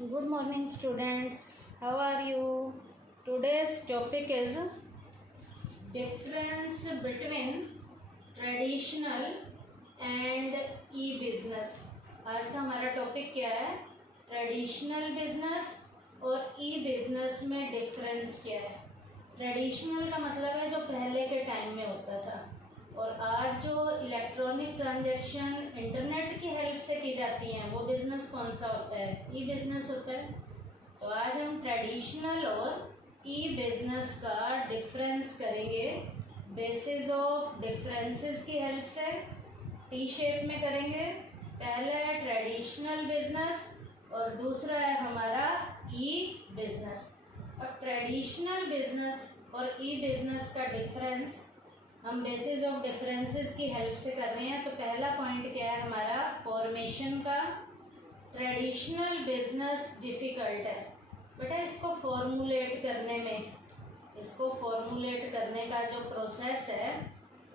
Good morning, students. How are you? Today's topic is difference between traditional and e-business. आज का हमारा topic क्या है? ट्रेडिशनल बिजनेस और ई बिजनेस में डिफरेंस क्या है? ट्रेडिशनल का मतलब है जो पहले के टाइम में होता था, और आज जो इलेक्ट्रॉनिक ट्रांजैक्शन इंटरनेट की हेल्प से की जाती हैं वो बिज़नेस कौन सा होता है? ई बिज़नेस होता है। तो आज हम ट्रेडिशनल और ई बिज़नेस का डिफरेंस करेंगे बेसिस ऑफ डिफरेंसेस की हेल्प से। टी शेप में करेंगे। पहला है ट्रेडिशनल बिजनेस और दूसरा है हमारा ई बिज़नेस। और ट्रेडिशनल बिजनेस और ई बिज़नेस का डिफरेंस हम बेसिस ऑफ डिफरेंसेस की हेल्प से कर रहे हैं। तो पहला पॉइंट क्या है हमारा? फॉर्मेशन का। ट्रेडिशनल बिजनेस डिफ़िकल्ट है बेटा, इसको फॉर्मुलेट करने का जो प्रोसेस है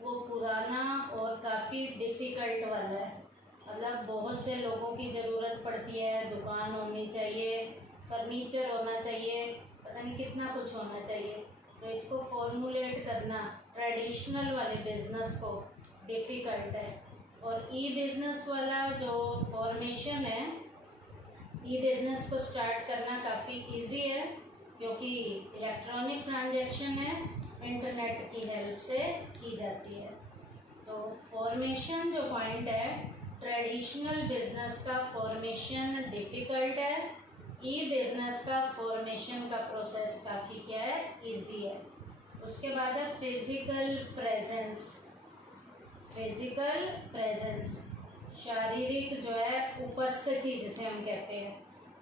वो पुराना और काफ़ी डिफ़िकल्ट वाला है। मतलब बहुत से लोगों की ज़रूरत पड़ती है, दुकान होनी चाहिए, फर्नीचर होना चाहिए, पता नहीं कितना कुछ होना चाहिए। तो इसको फॉर्मुलेट करना ट्रेडिशनल वाले बिजनेस को डिफ़िकल्ट है। और ई बिज़नेस वाला जो फॉर्मेशन है, ई बिज़नेस को स्टार्ट करना काफ़ी इजी है क्योंकि इलेक्ट्रॉनिक ट्रांजैक्शन है, इंटरनेट की हेल्प से की जाती है। तो फॉर्मेशन जो पॉइंट है, ट्रेडिशनल बिजनेस का फॉर्मेशन डिफ़िकल्ट है, ई बिज़नेस का फॉर्मेशन का प्रोसेस काफ़ी क्या है? इजी है। उसके बाद है फिजिकल प्रेजेंस, शारीरिक जो है उपस्थिति जिसे हम कहते हैं।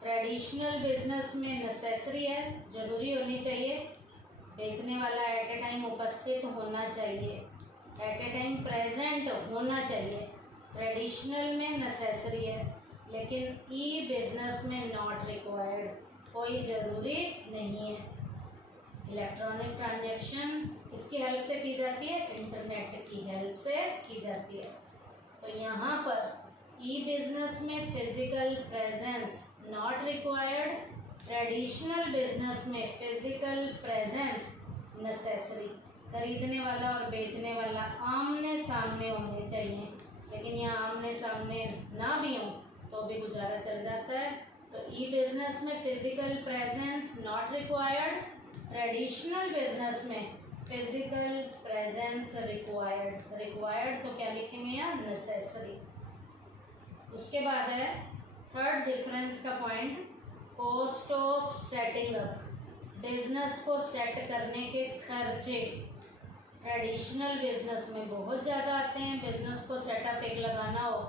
ट्रेडिशनल बिजनेस में नेसेसरी है, ज़रूरी होनी चाहिए, बेचने वाला एट ए टाइम उपस्थित होना चाहिए, एट ए टाइम प्रेजेंट होना चाहिए। ट्रेडिशनल में नेसेसरी है, लेकिन ई बिज़नेस में नॉट रिक्वायर्ड, कोई ज़रूरी नहीं है। इलेक्ट्रॉनिक ट्रांजैक्शन किसकी हेल्प से की जाती है? इंटरनेट की हेल्प से की जाती है। तो यहाँ पर ई बिज़नेस में physical presence not required, traditional business में फिजिकल प्रेजेंस नेसेसरी। खरीदने वाला और बेचने वाला आमने सामने होने चाहिए, लेकिन यहाँ आमने सामने ना भी हो तो भी गुजारा चल जाता है। तो ई बिज़नेस में physical presence not required, traditional business में फिजिकल प्रेजेंस रिक्वायर्ड तो क्या लिखेंगे यहाँ? नेसेसरी। उसके बाद है थर्ड डिफरेंस का point, cost of setting up. Business को सेट करने के खर्चे ट्रेडिशनल बिजनेस में बहुत ज़्यादा आते हैं। बिजनेस को सेटअप एक लगाना हो,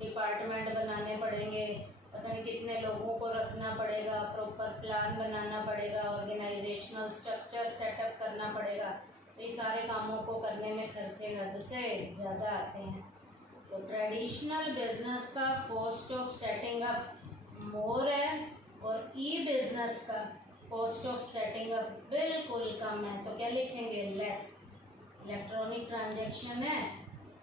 डिपार्टमेंट बनाने पड़ेंगे, पता नहीं कितने लोगों को रखना पड़ेगा, प्रॉपर प्लान बनाना पड़ेगा, ऑर्गेनाइजेशनल स्ट्रक्चर सेटअप करना पड़ेगा। तो ये सारे कामों को करने में खर्चे हद से ज़्यादा आते हैं। तो ट्रेडिशनल बिजनेस का cost of setting up more है और ई बिजनेस का कॉस्ट ऑफ सेटिंग अप बिल्कुल कम है। तो क्या लिखेंगे? लेस। इलेक्ट्रॉनिक ट्रांजैक्शन है,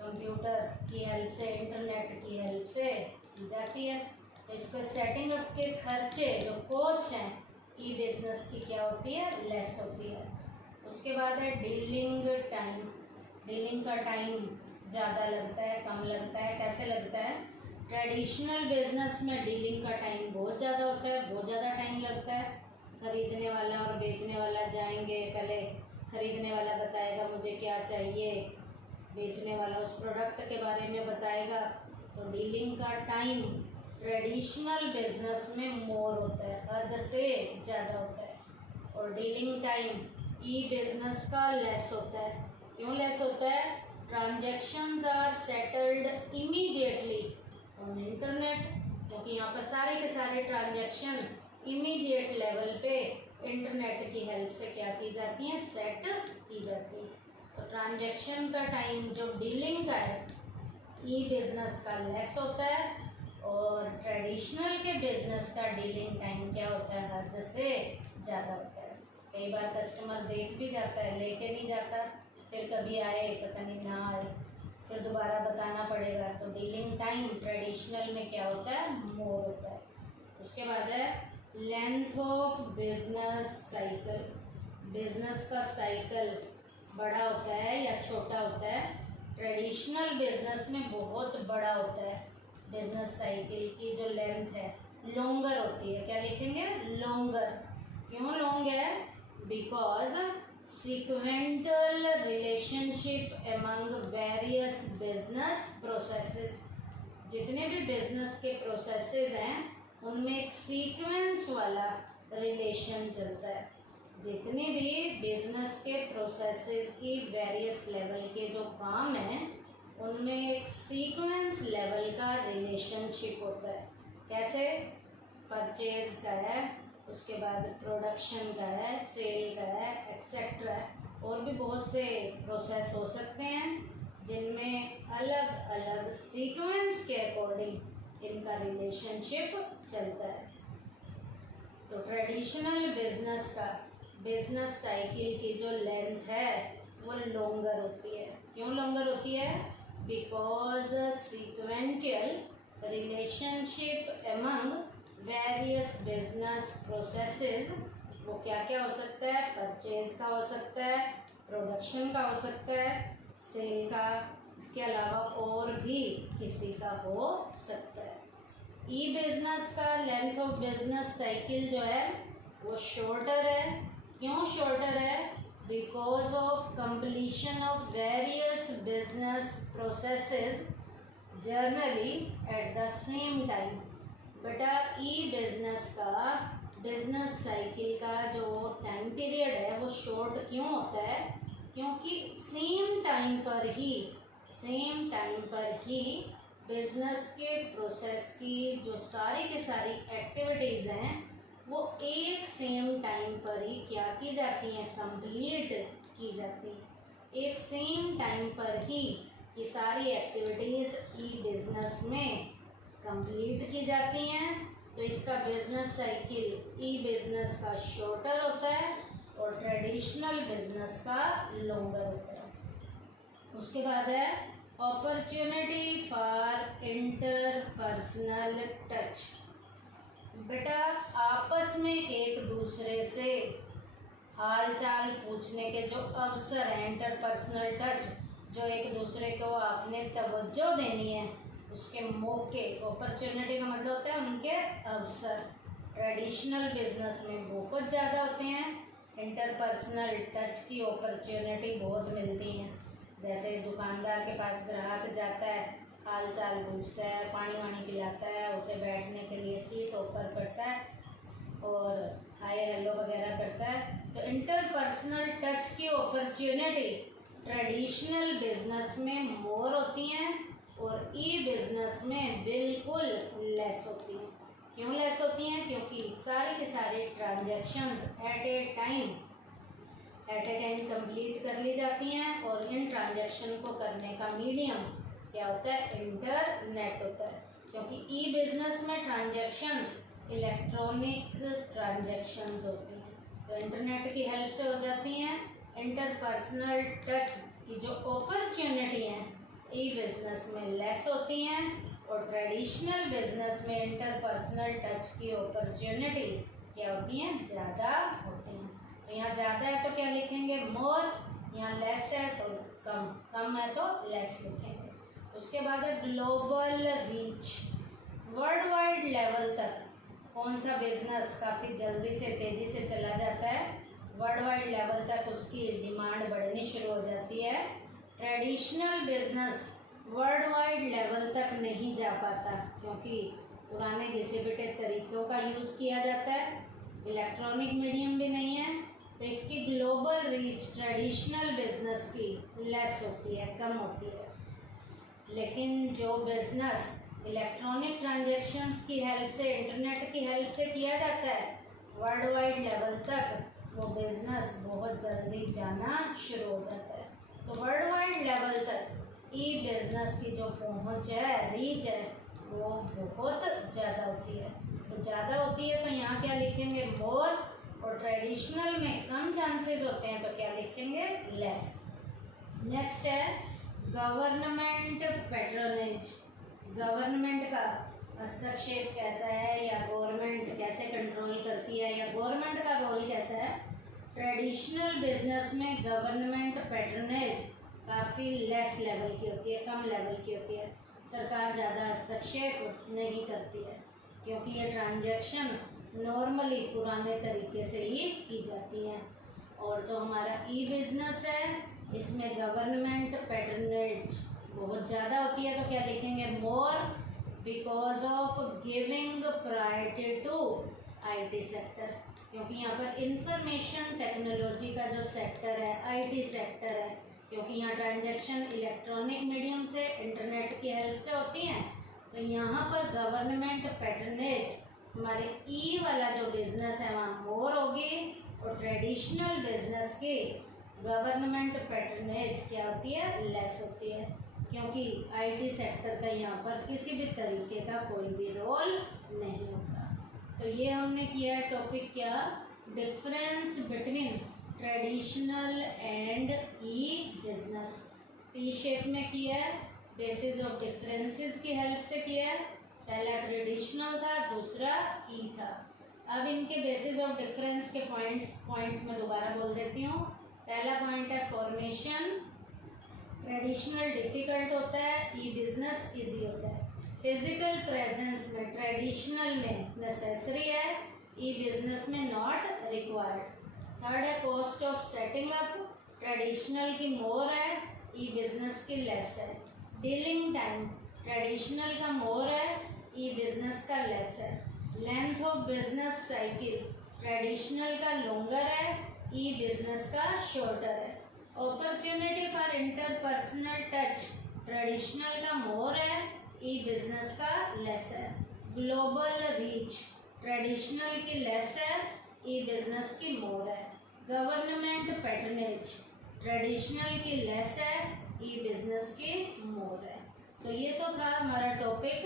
कंप्यूटर की हेल्प से, इंटरनेट की हेल्प से की जाती है। तो इसके सेटिंग अप के खर्चे जो कॉस्ट हैं ई बिज़नेस की क्या होती है? लेस होती है। उसके बाद है डीलिंग टाइम। डीलिंग का टाइम ज़्यादा लगता है, कम लगता है? कैसे लगता है? ट्रेडिशनल बिजनेस में डीलिंग का टाइम बहुत ज़्यादा होता है, बहुत ज़्यादा टाइम लगता है। खरीदने वाला और बेचने वाला जाएंगे, पहले खरीदने वाला बताएगा मुझे क्या चाहिए, बेचने वाला उस प्रोडक्ट के बारे में बताएगा। तो डीलिंग का टाइम ट्रेडिशनल बिजनेस में मोर होता है, हद से ज़्यादा होता है। और डीलिंग टाइम ई बिजनेस का लेस होता है। क्यों लेस होता है? Transactions are settled immediately on internet, क्योंकि यहाँ पर सारे के सारे ट्रांजैक्शन इमीडिएट लेवल पे इंटरनेट की हेल्प से क्या की जाती हैं? सेट की जाती है। तो ट्रांजैक्शन का टाइम जो डीलिंग का है ई बिजनेस का लेस होता है, और ट्रेडिशनल के बिजनेस का डीलिंग टाइम क्या होता है? हद से ज़्यादा होता है। कई बार कस्टमर देख भी जाता है, लेके नहीं जाता, फिर कभी आए पता नहीं ना आए, फिर दोबारा बताना पड़ेगा। तो डीलिंग टाइम ट्रेडिशनल में क्या होता है? मोर होता है। उसके बाद है length of business cycle. Business का साइकिल बड़ा होता है या छोटा होता है। ट्रेडिशनल बिजनेस में बहुत बड़ा होता है। बिजनेस साइकिल की जो लेंथ है लॉन्गर होती है। क्या लिखेंगे? लॉन्गर। क्यों लॉन्ग है? Because sequential relationship among various business processes. जितने भी बिजनेस के प्रोसेसेस हैं उनमें एक सीक्वेंस वाला रिलेशन चलता है। जितने भी बिजनेस के प्रोसेसेस की वेरियस लेवल के जो काम हैं उनमें एक सीक्वेंस लेवल का रिलेशनशिप होता है। कैसे? परचेज का है, उसके बाद प्रोडक्शन का है, सेल का है, एक्सेट्रा है। और भी बहुत से प्रोसेस हो सकते हैं जिनमें अलग अलग सीक्वेंस के अकॉर्डिंग इनका रिलेशनशिप चलता है। तो ट्रेडिशनल बिजनेस का बिजनेस साइकिल की जो लेंथ है वो लॉन्गर होती है। क्यों लॉन्गर होती है? Because sequential relationship among various business processes, वो क्या क्या हो सकता है? परचेज का हो सकता है, प्रोडक्शन का हो सकता है, सेल का, इसके अलावा और भी किसी का हो सकता है। ई बिजनेस का लेंथ ऑफ बिजनेस साइकिल जो है वो शॉर्टर है। क्यों शॉर्टर है? Because of completion of various business processes generally at the same time. बेटा ई बिजनेस का बिजनेस साइकिल का जो टाइम पीरियड है वो शॉर्ट क्यों होता है? क्योंकि सेम टाइम पर ही बिजनेस के प्रोसेस की जो सारी की सारी एक्टिविटीज़ हैं वो एक सेम टाइम पर ही क्या की जाती हैं? कंप्लीट की जाती हैं। एक सेम टाइम पर ही ये सारी एक्टिविटीज़ ई बिजनेस में कंप्लीट की जाती हैं। तो इसका बिजनेस साइकिल ई बिजनेस का शॉर्टर होता है और ट्रेडिशनल बिजनेस का लॉन्गर होता है। उसके बाद है अपॉर्चुनिटी फॉर इंटरपर्सनल टच। बेटा आपस में एक दूसरे से हाल चाल पूछने के जो अवसर हैं, इंटरपर्सनल टच, जो एक दूसरे को आपने तवज्जो देनी है उसके मौके, अपॉर्चुनिटी का मतलब होता है उनके अवसर। ट्रेडिशनल बिजनेस में बहुत ज़्यादा होते हैं। इंटरपर्सनल टच की अपॉर्चुनिटी बहुत मिलती हैं। जैसे दुकानदार के पास ग्राहक जाता है, हाल चाल पूछता है, पानी वानी पिलाता है, उसे बैठने के लिए सीट ऑफर करता है और हाय हेलो वगैरह करता है। तो इंटरपर्सनल टच की अपॉर्चुनिटी ट्रेडिशनल बिजनेस में मोर होती हैं और ई बिजनेस में बिल्कुल लेस होती हैं। क्यों लेस होती हैं? क्योंकि सारी के सारे transactions at a time complete कर ली जाती हैं और इन ट्रांजैक्शन को करने का मीडियम क्या होता है? इंटरनेट होता है। क्योंकि ई बिजनेस में ट्रांजैक्शंस इलेक्ट्रॉनिक ट्रांजैक्शंस होती हैं तो इंटरनेट की हेल्प से हो जाती हैं। इंटरपर्सनल टच की जो अपॉर्चुनिटी हैं ई बिजनेस में लेस होती हैं और ट्रेडिशनल बिजनेस में इंटरपर्सनल टच की अपॉर्चुनिटी क्या होती हैं? ज़्यादा होती हैं। तो यहाँ ज़्यादा है तो क्या लिखेंगे? मोर। यहाँ लेस है तो कम है तो लेस लिखेंगे। उसके बाद है global reach. World wide level तक कौन सा बिजनेस काफ़ी जल्दी से तेज़ी से चला जाता है? वर्ल्ड वाइड लेवल तक उसकी डिमांड बढ़नी शुरू हो जाती है। Traditional business world wide level तक नहीं जा पाता क्योंकि पुराने घिसे पिटे तरीक़ों का यूज़ किया जाता है, इलेक्ट्रॉनिक मीडियम भी नहीं है, तो इसकी ग्लोबल रीच ट्रेडिशनल बिजनेस की लेस होती है, कम होती है। लेकिन जो बिजनेस इलेक्ट्रॉनिक ट्रांजैक्शंस की हेल्प से, इंटरनेट की हेल्प से किया जाता है वर्ल्ड वाइड लेवल तक, वो बिजनेस बहुत जल्दी जाना शुरू हो जाता है। तो वर्ल्ड वाइड लेवल तक ई बिजनेस की जो पहुंच है, रीच है, वो बहुत ज़्यादा होती है। तो ज़्यादा होती है तो यहाँ क्या लिखेंगे? मोर। और ट्रेडिशनल में कम चांसेस होते हैं तो क्या लिखेंगे? लेस। नेक्स्ट है गवर्नमेंट पैट्रोनेज। गवर्नमेंट का हस्तक्षेप कैसा है या गवर्नमेंट करती है या गवर्नमेंट का रोल कैसा है। ट्रेडिशनल बिजनेस में गवर्नमेंट पैटर्नेज काफ़ी लेस लेवल की होती है, कम लेवल की होती है। सरकार ज़्यादा हस्तक्षेप नहीं करती है क्योंकि ये ट्रांजैक्शन नॉर्मली पुराने तरीके से ही की जाती हैं। और जो हमारा ई बिज़नेस है इसमें गवर्नमेंट पैटर्नेज बहुत ज़्यादा होती है। तो क्या लिखेंगे, more because of giving priority to IT sector, क्योंकि यहाँ पर इंफॉर्मेशन टेक्नोलॉजी का जो सेक्टर है आईटी सेक्टर है, क्योंकि यहाँ ट्रांजैक्शन इलेक्ट्रॉनिक मीडियम से इंटरनेट की हेल्प से होती हैं। तो यहाँ पर गवर्नमेंट पैटर्नेज हमारे ई वाला जो बिज़नेस है वहाँ मोर होगी और ट्रेडिशनल बिजनेस की गवर्नमेंट पैटर्नेज क्या होती है, लेस होती है, क्योंकि आईटी सेक्टर का यहाँ पर किसी भी तरीके का कोई भी रोल नहीं होता। तो ये हमने किया है टॉपिक क्या, difference between traditional and E business. T shape में किया है, बेसिस ऑफ डिफरेंसेस की हेल्प से किया है। पहला ट्रेडिशनल था, दूसरा ई था। अब इनके बेसिस ऑफ डिफरेंस के पॉइंट्स में दोबारा बोल देती हूँ। पहला पॉइंट है फॉर्मेशन, ट्रेडिशनल डिफ़िकल्ट होता है, ई बिजनेस इजी होता है। फिजिकल प्रेजेंस में ट्रेडिशनल में नेसेसरी है, ई बिजनेस में नॉट रिक्वायर्ड। थर्ड है cost of setting up, traditional की मोर है, ई बिजनेस की लेस है। डीलिंग टाइम, ट्रेडिशनल का मोर है, ई बिजनेस का लेस है। Length of business cycle, traditional का लॉन्गर है, ई बिजनेस का शॉर्टर है। Opportunity for interpersonal touch, traditional का मोर है, ई बिजनेस का लेस है। ग्लोबल रीच, ट्रेडिशनल की लेस है, ई बिजनेस की मोर है। गवर्नमेंट पैटर्नेज, ट्रेडिशनल की लेस है, ई बिजनेस की मोर है। तो ये तो था हमारा टॉपिक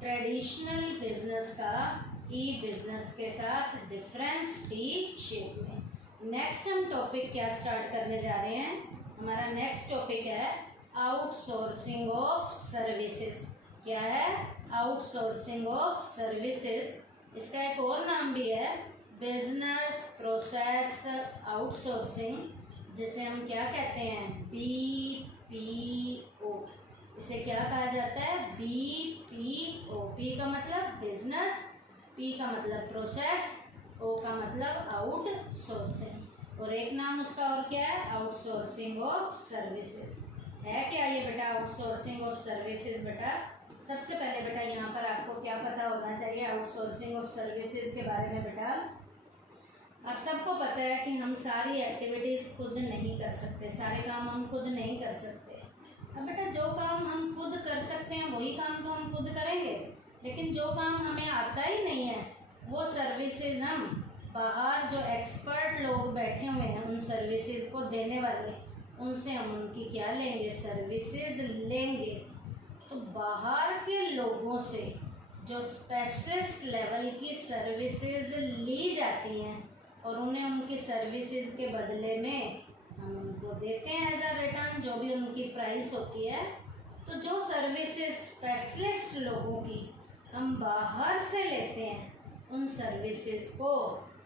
ट्रेडिशनल बिजनेस का ई बिजनेस के साथ डिफरेंस टी शेप में। नेक्स्ट हम टॉपिक क्या स्टार्ट करने जा रहे हैं, हमारा नेक्स्ट टॉपिक है आउटसोर्सिंग ऑफ सर्विसेज। क्या है, आउटसोर्सिंग ऑफ सर्विसेज। इसका एक और नाम भी है बिजनेस प्रोसेस आउटसोर्सिंग, जिसे हम क्या कहते हैं, BPO। इसे क्या कहा जाता है, BPO। P का मतलब बिजनेस, P का मतलब प्रोसेस, O का मतलब आउटसोर्सिंग, और एक नाम उसका और क्या है, आउटसोर्सिंग ऑफ सर्विसेज। है क्या ये बेटा आउटसोर्सिंग ऑफ सर्विसेज। बेटा सबसे पहले बेटा यहाँ पर आपको क्या पता होना चाहिए आउटसोर्सिंग ऑफ सर्विसेज के बारे में। बेटा आप सबको पता है कि हम सारी एक्टिविटीज़ खुद नहीं कर सकते, सारे काम हम खुद नहीं कर सकते। अब बेटा जो काम हम खुद कर सकते हैं वही काम तो हम खुद करेंगे, लेकिन जो काम हमें आता ही नहीं है वो सर्विसेज हम बाहर जो एक्सपर्ट लोग बैठे हुए हैं उन सर्विसेज को देने वाले, उनसे हम उनकी क्या लेंगे, सर्विसेज लेंगे। तो बाहर के लोगों से जो स्पेशलिस्ट लेवल की सर्विसेज ली जाती हैं और उन्हें उनकी सर्विसेज के बदले में हम उनको देते हैं एज अ रिटर्न, जो भी उनकी प्राइस होती है। तो जो सर्विसेज स्पेशलिस्ट लोगों की हम बाहर से लेते हैं उन सर्विसेज को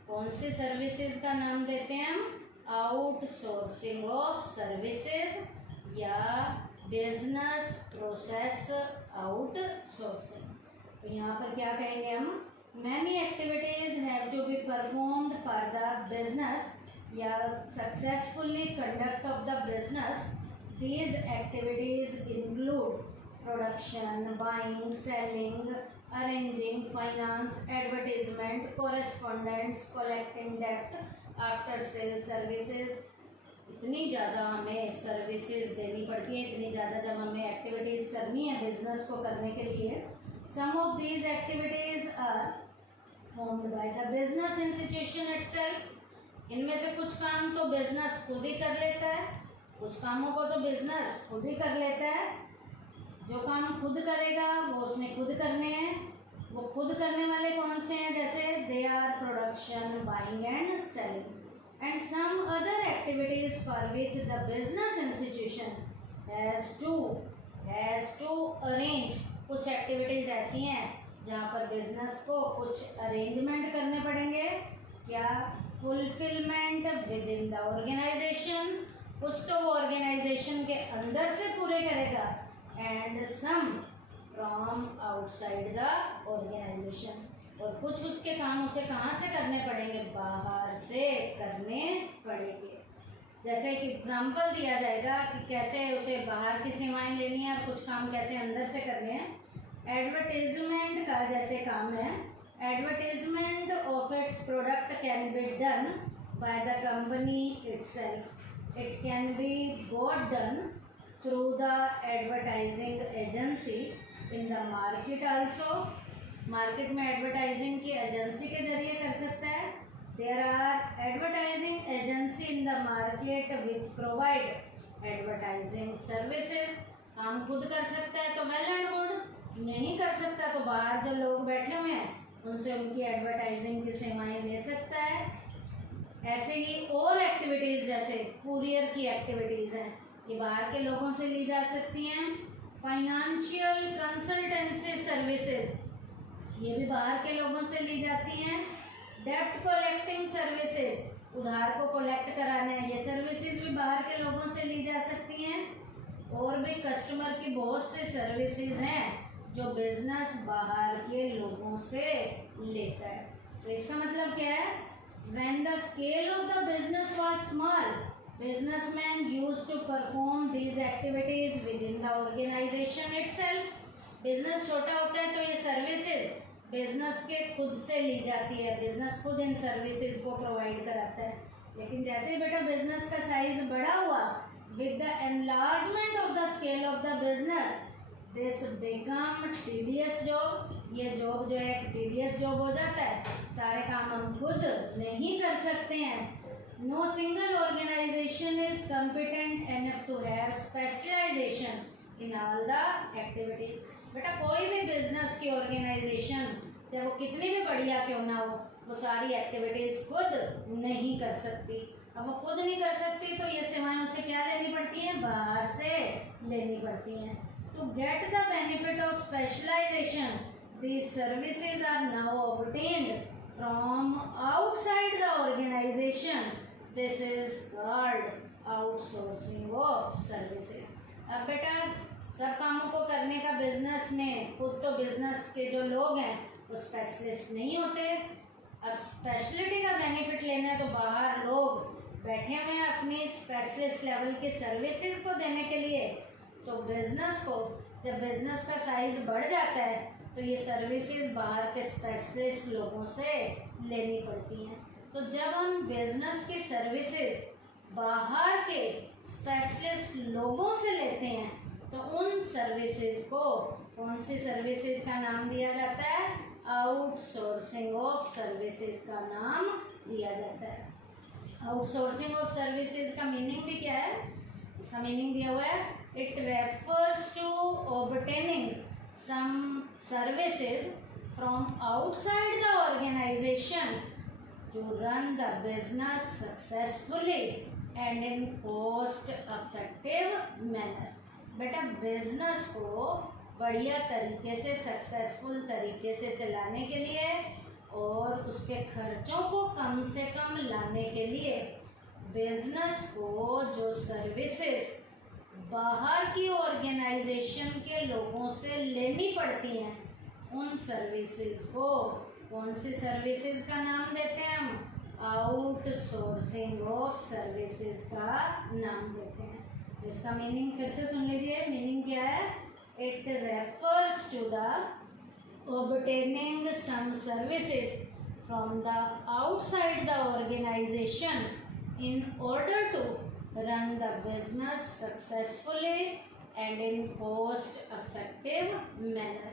कौन सी सर्विसेज का नाम देते हैं हम, आउटसोर्सिंग ऑफ सर्विसेज या बिजनेस प्रोसेस आउटसोर्सिंग। तो यहाँ पर क्या कहेंगे हम, many activities have to be performed for the business या successfully conduct of the business. These activities include production, buying, selling, arranging, finance, advertisement, correspondents, collecting डेप्ट, after sale services. इतनी ज़्यादा हमें सर्विसेज देनी पड़ती है, इतनी ज़्यादा जब हमें एक्टिविटीज़ करनी है बिजनेस को करने के लिए। Some of these activities are formed by the business institution itself. इनमें से कुछ काम तो बिजनेस खुद ही कर लेता है, कुछ कामों को तो बिजनेस खुद ही कर लेता है। जो काम खुद करेगा वो उसने खुद करने हैं। वो खुद करने वाले कौन से हैं, जैसे they are production, buying and selling. And some other activities for which the business institution has to arrange। कुछ एक्टिविटीज़ ऐसी हैं जहाँ पर बिजनेस को कुछ अरेंजमेंट करने पड़ेंगे क्या? Fulfillment within the organization, कुछ तो वो ऑर्गेनाइजेशन के अंदर से पूरे करेगा, and some from outside the organization, और कुछ उसके काम उसे कहाँ से करने पड़ेंगे? बाहर से करने पड़ेंगे। जैसे एक एग्जाम्पल दिया जाएगा कि कैसे उसे बाहर की सेवाएं लेनी है और कुछ काम कैसे अंदर से करने हैं। एडवर्टीजमेंट का जैसे काम है, advertisement of its product can be done by the company itself, it can be got done through the advertising agency in the market also, market में एडवर्टाइजिंग की एजेंसी के जरिए कर सकता है। There are advertising agency in the market which provide advertising services, काम खुद कर सकता है तो वेल एंड गुड, नहीं कर सकता तो बाहर जो लोग बैठे हुए हैं उनसे उनकी एडवर्टाइजिंग की सेवाएं ले सकता है। ऐसे ही और एक्टिविटीज़ जैसे कुरियर की एक्टिविटीज़ हैं, ये बाहर के लोगों से ली जा सकती हैं। फाइनेंशियल कंसल्टेंसी सर्विसेज, ये भी बाहर के लोगों से ली जाती हैं। डेप्ट कलेक्टिंग सर्विसेज, उधार को कलेक्ट कराना है, ये सर्विसेज भी बाहर के लोगों से ली जा सकती हैं। और भी कस्टमर की बहुत से सर्विसेज हैं जो बिजनेस बाहर के लोगों से लेता है। तो इसका मतलब क्या है? When the scale of the business was small, businessmen used to perform these activities within the organization itself. Business छोटा होता है तो ये सर्विसेज बिजनेस के खुद से ली जाती है, बिजनेस खुद इन सर्विसेज को प्रोवाइड कराता है। लेकिन जैसे ही बेटा बिजनेस का साइज बड़ा हुआ, with the enlargement of the scale of the business, this become tedious job, ये जॉब जो है टीडियस जॉब हो जाता है, सारे काम हम खुद नहीं कर सकते हैं। No single organization is competent enough to have specialization in all the activities. बेटा कोई भी बिजनेस की ऑर्गेनाइजेशन चाहे वो कितनी भी बढ़िया क्यों ना हो, वो सारी एक्टिविटीज खुद नहीं कर सकती। अब वो खुद नहीं कर सकती तो ये सेवाएं उसे क्या लेनी पड़ती हैं? बाहर से लेनी पड़ती हैं। To get the benefit of specialization, these services are now obtained from outside the organization. This is called outsourcing of services. अब बेटा सब कामों को करने का बिजनेस में खुद तो बिजनेस के जो लोग हैं वो स्पेशलिस्ट नहीं होते। अब स्पेशलिटी का बेनिफिट लेना है तो बाहर लोग बैठे हुए हैं अपनी स्पेशलिस्ट लेवल की सर्विसेज को देने के लिए। तो बिजनेस को जब बिजनेस का साइज बढ़ जाता है तो ये सर्विसेज बाहर के स्पेशलिस्ट लोगों से लेनी पड़ती हैं। तो जब हम बिजनेस की सर्विसेज बाहर के स्पेशलिस्ट लोगों से लेते हैं तो उन सर्विसेज को कौन सी सर्विसेज का नाम दिया जाता है? आउटसोर्सिंग ऑफ सर्विसेज का नाम दिया जाता है। आउटसोर्सिंग ऑफ सर्विसेज का मीनिंग भी क्या है? इसका मीनिंग दिया हुआ है, it refers to obtaining some services from outside the organization to run the business successfully and in cost effective manner। बेटा बिजनेस को बढ़िया तरीके से सक्सेसफुल तरीके से चलाने के लिए और उसके खर्चों को कम से कम लाने के लिए बिजनेस को जो सर्विसेज बाहर की ऑर्गेनाइजेशन के लोगों से लेनी पड़ती हैं उन सर्विसेज को कौन सी सर्विसेज का नाम देते हैं हम? आउटसोर्सिंग ऑफ सर्विसेज का नाम देते हैं। तो इसका मीनिंग फिर से सुन लीजिए। मीनिंग क्या है? It refers to the obtaining some services from the outside the organization in order to run the business successfully and in cost effective manner।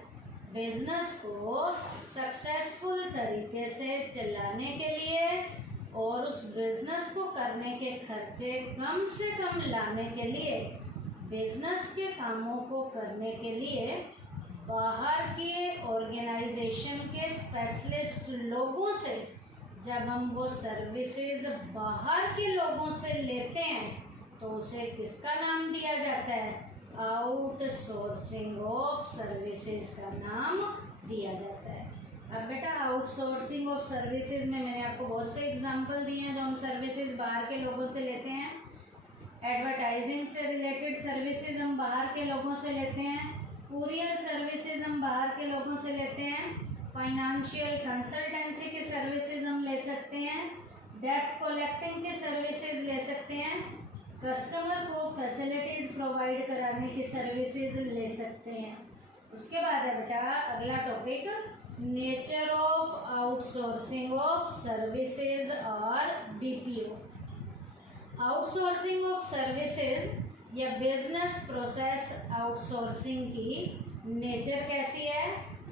Business को सक्सेसफुल तरीके से चलाने के लिए और उस बिजनेस को करने के खर्चे कम से कम लाने के लिए बिजनेस के कामों को करने के लिए बाहर के ऑर्गेनाइजेशन के स्पेशलिस्ट लोगों से जब हम वो सर्विसेज बाहर के लोगों से लेते हैं तो उसे किसका नाम दिया जाता है? आउटसोर्सिंग ऑफ सर्विसेज का नाम दिया जाता है। अब बेटा आउटसोर्सिंग ऑफ सर्विसेज में मैंने आपको बहुत से एग्जांपल दिए हैं जो हम सर्विसेज बाहर के लोगों से लेते हैं। एडवर्टाइजिंग से रिलेटेड सर्विसेज हम बाहर के लोगों से लेते हैं। कुरियर सर्विसेज हम बाहर के लोगों से लेते हैं। फाइनेंशियल कंसल्टेंसी की सर्विसेज हम ले सकते हैं। डेब्ट कलेक्टिंग की सर्विसेज ले सकते हैं। कस्टमर को फैसिलिटीज प्रोवाइड कराने की सर्विसेज ले सकते हैं। उसके बाद है बेटा अगला topic, nature of outsourcing of services और बीपीओ। आउटसोर्सिंग ऑफ सर्विसेज या बिजनेस प्रोसेस आउटसोर्सिंग की नेचर कैसी है,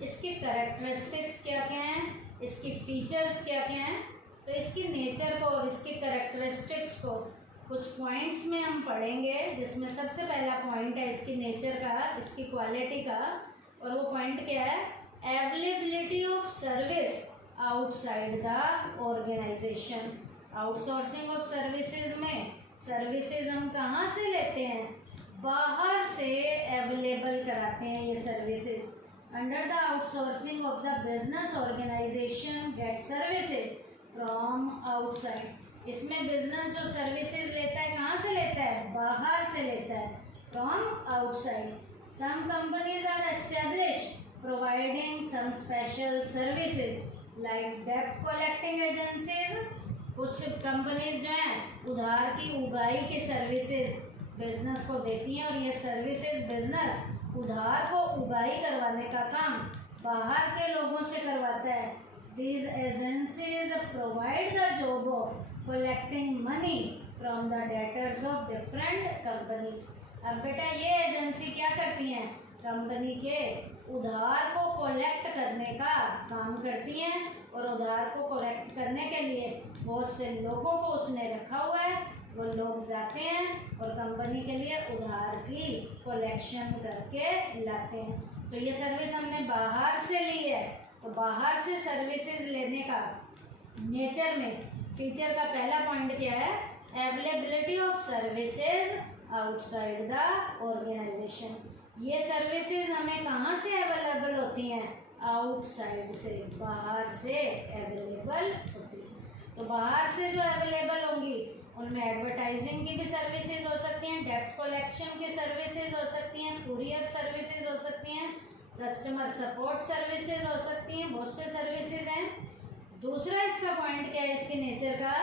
इसकी कैरेक्टरिस्टिक्स क्या क्या हैं, इसकी फीचर्स क्या क्या हैं। तो इसकी नेचर को और इसकी कैरेक्टरिस्टिक्स को कुछ पॉइंट्स में हम पढ़ेंगे, जिसमें सबसे पहला पॉइंट है इसकी नेचर का, इसकी क्वालिटी का, और वो पॉइंट क्या है, availability of service outside the organization. Outsourcing of services में सर्विसेज हम कहाँ से लेते हैं, बाहर से अवेलेबल कराते हैं ये services. Under the outsourcing of the business organization get services from outside. इसमें बिजनेस जो सर्विसेज लेता है कहाँ से लेता है, बाहर से लेता है, from outside. Some companies are establish providing some special services like डेब्ट कलेक्टिंग एजेंसीज। कुछ कंपनीज जो हैं उधार की उगाही की सर्विसेज बिजनेस को देती हैं, और ये सर्विसेज बिजनेस उधार को उगाही करवाने का काम बाहर के लोगों से करवाता है। These agencies provide the job of collecting money from the debtors of different companies. अब बेटा ये एजेंसी क्या करती हैं, कंपनी के उधार को कलेक्ट करने का काम करती हैं, और उधार को कलेक्ट करने के लिए बहुत से लोगों को उसने रखा हुआ है। वो लोग जाते हैं और कंपनी के लिए उधार की कलेक्शन करके लाते हैं। तो ये सर्विस हमने बाहर से ली है, तो बाहर से सर्विसेज लेने का नेचर में फीचर का पहला पॉइंट क्या है, availability of services outside the organization. ये सर्विसेज हमें कहाँ से अवेलेबल होती हैं, आउटसाइड से, बाहर से अवेलेबल होती है। तो बाहर से जो अवेलेबल होंगी उनमें एडवर्टाइजिंग की भी सर्विसेज हो सकती हैं, डेब्ट कलेक्शन की सर्विसेज हो सकती हैं, कुरियर सर्विसेज हो सकती हैं, कस्टमर सपोर्ट सर्विसेज हो सकती हैं, बहुत से सर्विसेज हैं। दूसरा इसका पॉइंट क्या है इसके नेचर का,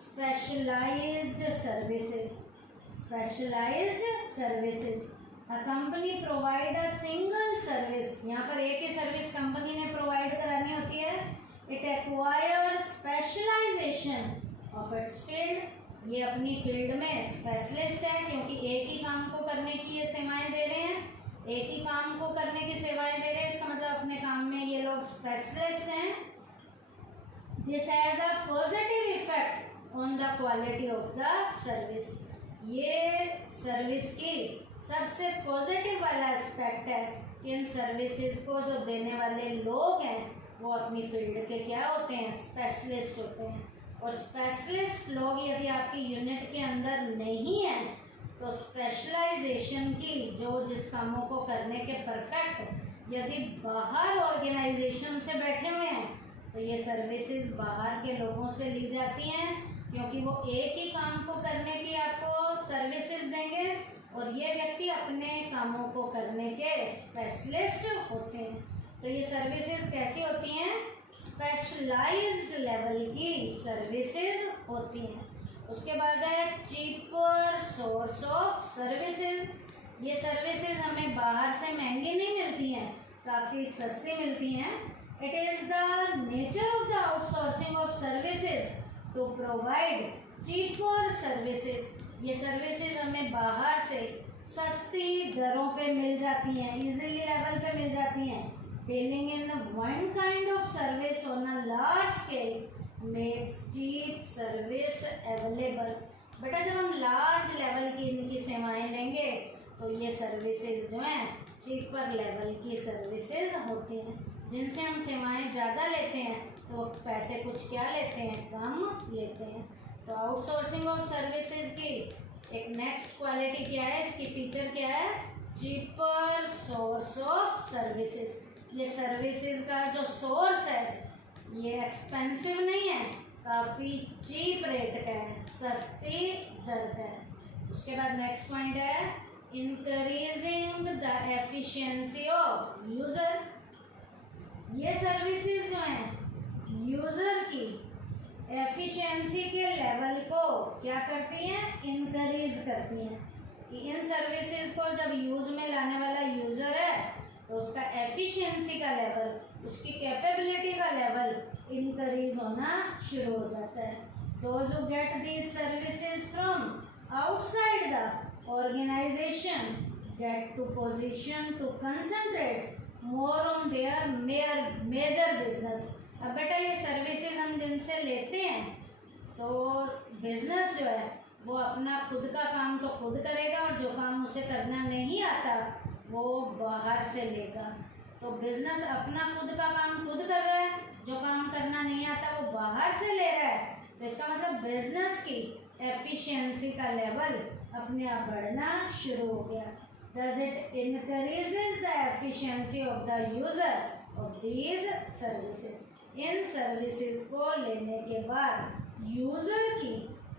specialized services. Specialized services, a company provide a single service. यहाँ पर एक ही सर्विस कंपनी ने प्रोवाइड करानी होती है। It acquire specialization of its field. ये अपनी फील्ड में स्पेशलिस्ट है, क्योंकि एक ही काम को करने की ये सेवाएं दे रहे हैं, एक ही काम को करने की सेवाएं दे रहे हैं, इसका मतलब अपने काम में ये लोग स्पेशलिस्ट हैं। This has a positive effect on the quality of the service. ये सर्विस की सबसे पॉजिटिव वाला एस्पेक्ट है कि इन सर्विसेज को जो देने वाले लोग हैं वो अपनी फील्ड के क्या होते हैं, स्पेशलिस्ट होते हैं। और स्पेशलिस्ट लोग यदि आपकी यूनिट के अंदर नहीं हैं तो स्पेशलाइजेशन की जो जिस कामों को करने के परफेक्ट यदि बाहर ऑर्गेनाइजेशन से बैठे हुए हैं तो ये सर्विसेज बाहर के लोगों से ली जाती हैं, क्योंकि वो एक ही काम को करने की आपको सर्विसेज देंगे और ये व्यक्ति अपने कामों को करने के स्पेशलिस्ट होते हैं। तो ये सर्विसेज कैसी होती हैं, स्पेशलाइज्ड लेवल की सर्विसेज होती हैं। उसके बाद है चीपर सोर्स ऑफ सर्विसेज। ये सर्विसेज हमें बाहर से महंगी नहीं मिलती हैं, काफ़ी सस्ती मिलती हैं। It is the nature of the outsourcing of services to provide cheaper services. ये सर्विसेज हमें बाहर से सस्ती दरों पे मिल जाती हैं, इजीली लेवल पे मिल जाती हैं। Dealing in one kind of service on a large scale makes cheap service available. बेटा जब हम लार्ज लेवल की इनकी सेवाएं लेंगे तो ये सर्विसेज जो हैं चीपर लेवल की सर्विसेज होती हैं। जिनसे हम सेवाएं ज़्यादा लेते हैं तो वो पैसे कुछ क्या लेते हैं, कम लेते हैं। तो आउटसोर्सिंग ऑफ सर्विसेज की एक नेक्स्ट क्वालिटी क्या है, इसकी फीचर क्या है, चीपर सोर्स ऑफ सर्विसेज। ये सर्विसेज का जो सोर्स है ये एक्सपेंसिव नहीं है, काफ़ी चीप रेट का है, सस्ती दर का है। उसके बाद नेक्स्ट पॉइंट है increasing the efficiency of user. ये सर्विसेज जो हैं यूज़र की एफिशिएंसी के लेवल को क्या करती हैं, इंक्रीज करती हैं। कि इन सर्विसेज को जब यूज़ में लाने वाला यूज़र है तो उसका एफिशिएंसी का लेवल, उसकी कैपेबिलिटी का लेवल इंक्रीज होना शुरू हो जाता है। Those who get these services from outside the organization get to position to concentrate more on their major business. अब बेटा ये सर्विसेज हम जिनसे लेते हैं तो बिजनेस जो है वो अपना खुद का काम तो खुद करेगा और जो काम उसे करना नहीं आता वो बाहर से लेगा। तो बिजनेस अपना खुद का काम खुद कर रहा है, जो काम करना नहीं आता वो बाहर से ले रहा है। तो इसका मतलब बिजनेस की एफिशिएंसी का लेवल अपने आप बढ़ना शुरू हो गया। Thus it increases the efficiency of the user of these services. In services को लेने के बाद यूज़र की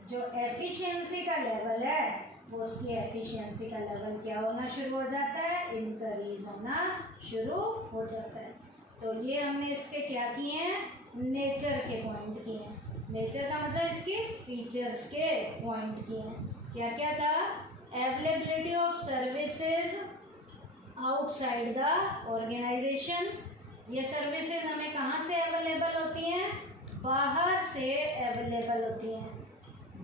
जो एफिशिएंसी का लेवल है वो उसकी एफिशिएंसी का लेवल क्या होना शुरू हो जाता है, इंक्रीज होना शुरू हो जाता है। तो ये हमने इसके क्या किए हैं, नेचर के पॉइंट किए हैं। नेचर का मतलब इसकी फीचर्स के पॉइंट किए हैं। क्या क्या था, availability of services outside the organization. ये सर्विसेज हमें कहाँ से अवेलेबल होती हैं, बाहर से अवेलेबल होती हैं,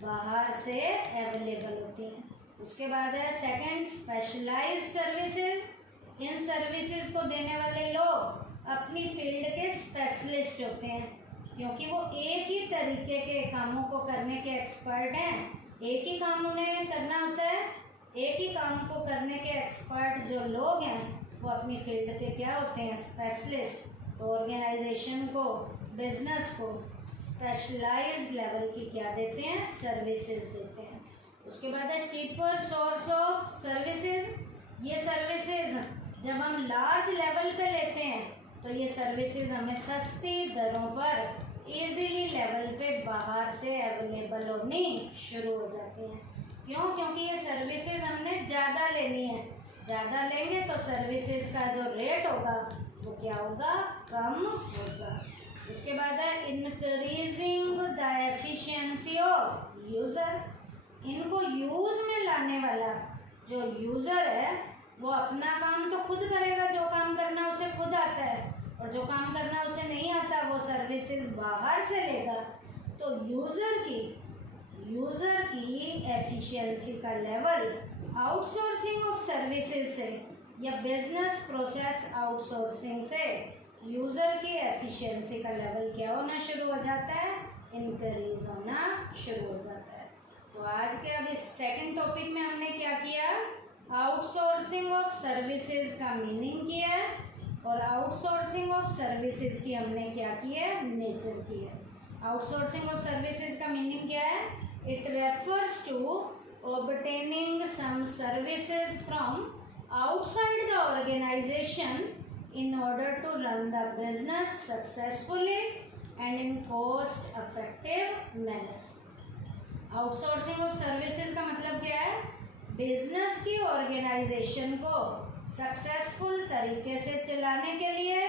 बाहर से अवेलेबल होती हैं। उसके बाद है सेकंड स्पेशलाइज्ड सर्विसेज। इन सर्विसेज को देने वाले लोग अपनी फील्ड के स्पेशलिस्ट होते हैं, क्योंकि वो एक ही तरीके के कामों को करने के एक्सपर्ट हैं। एक ही काम उन्हें करना होता है, एक ही काम को करने के एक्सपर्ट जो लोग हैं वो अपनी फील्ड के क्या होते हैं, स्पेशलिस्ट। तो ऑर्गेनाइजेशन को, बिजनेस को स्पेशलाइज्ड लेवल की क्या देते हैं, सर्विसेज देते हैं। उसके बाद है चीपर सोर्स ऑफ सर्विसेज। ये सर्विसेज जब हम लार्ज लेवल पे लेते हैं तो ये सर्विसेज हमें सस्ती दरों पर इजीली लेवल पे बाहर से अवेलेबल होनी शुरू हो जाती हैं। क्यों, क्योंकि ये सर्विसेज हमने ज़्यादा लेनी है। ज़्यादा लेंगे तो सर्विसेज का जो रेट होगा वो क्या होगा, कम होगा। उसके बाद है increasing the efficiency of user. इनको यूज़ में लाने वाला जो यूज़र है वो अपना काम तो खुद करेगा, जो काम करना उसे खुद आता है, और जो काम करना उसे नहीं आता वो सर्विसेज बाहर से लेगा। तो यूज़र की एफिशिएंसी का लेवल आउटसोर्सिंग ऑफ सर्विसेज से या बिजनेस प्रोसेस आउटसोर्सिंग से यूज़र की एफिशिएंसी का लेवल क्या होना शुरू हो जाता है, इंक्रीज होना शुरू हो जाता है। तो आज के अब इस सेकंड टॉपिक में हमने क्या किया, आउटसोर्सिंग ऑफ सर्विसेज का मीनिंग किया है, और आउटसोर्सिंग ऑफ सर्विसेज की हमने क्या किया है, नेचर की है। आउटसोर्सिंग ऑफ सर्विसेज का मीनिंग क्या है, it refers to obtaining some services from outside the organization in order to run the business successfully and in cost effective manner. Outsourcing of services का मतलब क्या है, बिजनेस की ऑर्गेनाइजेशन को successful तरीके से चलाने के लिए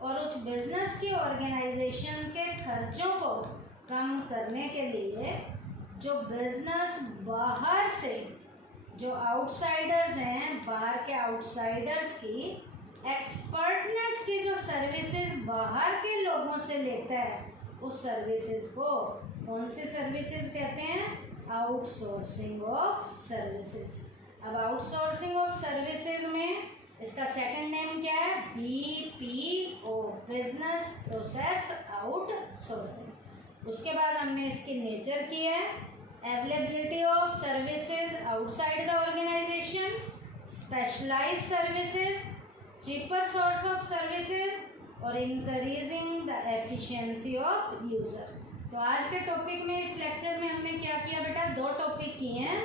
और उस बिजनेस की ऑर्गेनाइजेशन के खर्चों को कम करने के लिए जो बिजनेस बाहर से, जो आउटसाइडर्स हैं, बाहर के आउटसाइडर्स की एक्सपर्टनेस की जो सर्विसेज बाहर के लोगों से लेता है उस सर्विसेज को कौन सी सर्विसेज कहते हैं, आउटसोर्सिंग ऑफ सर्विसेज। अब आउटसोर्सिंग ऑफ सर्विसेज में इसका सेकंड नेम क्या है, BPO, बिजनेस प्रोसेस आउटसोर्सिंग। उसके बाद हमने इसकी नेचर की है, availability of services outside the organisation, specialised services, cheaper source of services और increasing the efficiency of user. तो आज के टॉपिक में, इस लेक्चर में हमने क्या किया बेटा, दो टॉपिक किए हैं।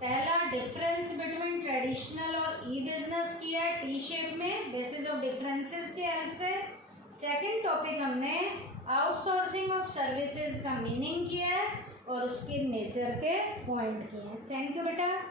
पहला डिफरेंस बिटवीन ट्रेडिशनल और ई बिजनेस किया है टी शेप में, बेसिस ऑफ डिफरेंसेस के हेल्प से। सेकंड टॉपिक हमने आउटसोर्सिंग ऑफ सर्विसेज का मीनिंग किया है और उसकी नेचर के पॉइंट किए हैं। थैंक यू बेटा।